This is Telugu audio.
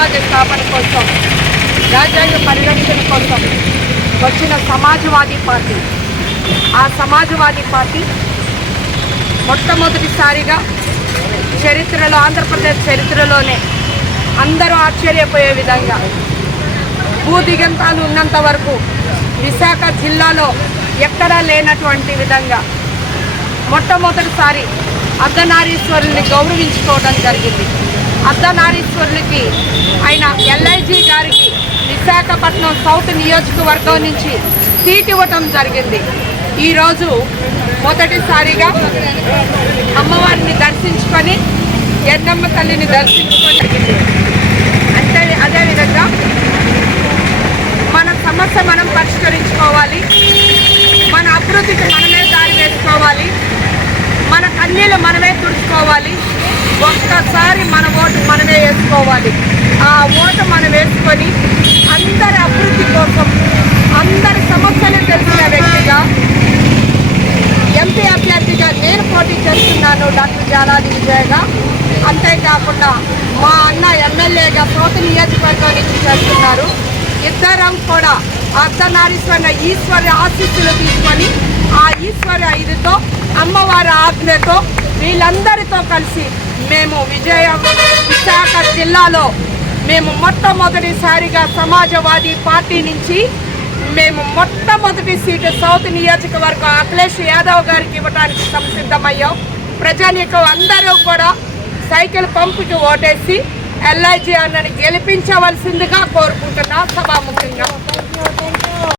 సమాజ స్థాపన కోసం, రాజ్యాంగ పరిరక్షణ కోసం వచ్చిన సమాజ్వాదీ పార్టీ. ఆ సమాజ్వాదీ పార్టీ మొట్టమొదటిసారిగా చరిత్రలో, ఆంధ్రప్రదేశ్ చరిత్రలోనే అందరూ ఆశ్చర్యపోయే విధంగా భూదిగంతాలు ఉన్నంత వరకు విశాఖ జిల్లాలో ఎక్కడా లేనటువంటి విధంగా మొట్టమొదటిసారి అర్ధనారీశ్వరుల్ని గౌరవించుకోవడం జరిగింది. అర్ధనారీశ్వరులకి ఆయన ఎల్ఐజీ గారికి విశాఖపట్నం సౌత్ నియోజకవర్గం నుంచి సీట్ ఇవ్వటం జరిగింది. ఈరోజు మొదటిసారిగా అమ్మవారిని దర్శించుకొని, ఎన్నమ్మ తల్లిని దర్శించుకొని జరిగింది. అంటే అదేవిధంగా మన సమస్య మనం పరిష్కరించుకోవాలి, మన అభివృద్ధికి మనమే దారి వేసుకోవాలి, మన కన్నీళ్ళు మనమే తుడుచుకోవాలి. ఒక్కసారి మన ఓటు మనమే వేసుకోవాలి. ఆ ఓటు మనం వేసుకొని అందరి అభివృద్ధి కోసం, అందరి సమస్యలు తెలిసిన వ్యక్తిగా ఎంపీ అభ్యర్థిగా నేను పోటీ చేస్తున్నాను, డాక్టర్ జాలాది విజయగా. అంతేకాకుండా మా అన్న ఎమ్మెల్యేగా సౌత్ నియోజకవర్గం నుంచి చేస్తున్నారు. ఇద్దరం కూడా ఈశ్వరి ఆశీస్సులు తీసుకొని, ఆ ఈశ్వరి ఐదుతో, అమ్మవారి ఆజ్ఞతో, వీళ్ళందరితో కలిసి మేము విశాఖ జిల్లాలో మేము మొట్టమొదటిసారిగా సమాజ్వాదీ పార్టీ నుంచి మేము మొట్టమొదటి సీటు సౌత్ నియోజకవర్గం అఖిలేష్ యాదవ్ గారికి ఇవ్వడానికి సంసిద్ధమయ్యాం. ప్రజానీకం అందరూ కూడా సైకిల్ పంపుకి ఓటేసి ఎల్ఐజీ అన్నని గెలిపించవలసిందిగా కోరుకుంటున్నా సభాముఖంగా.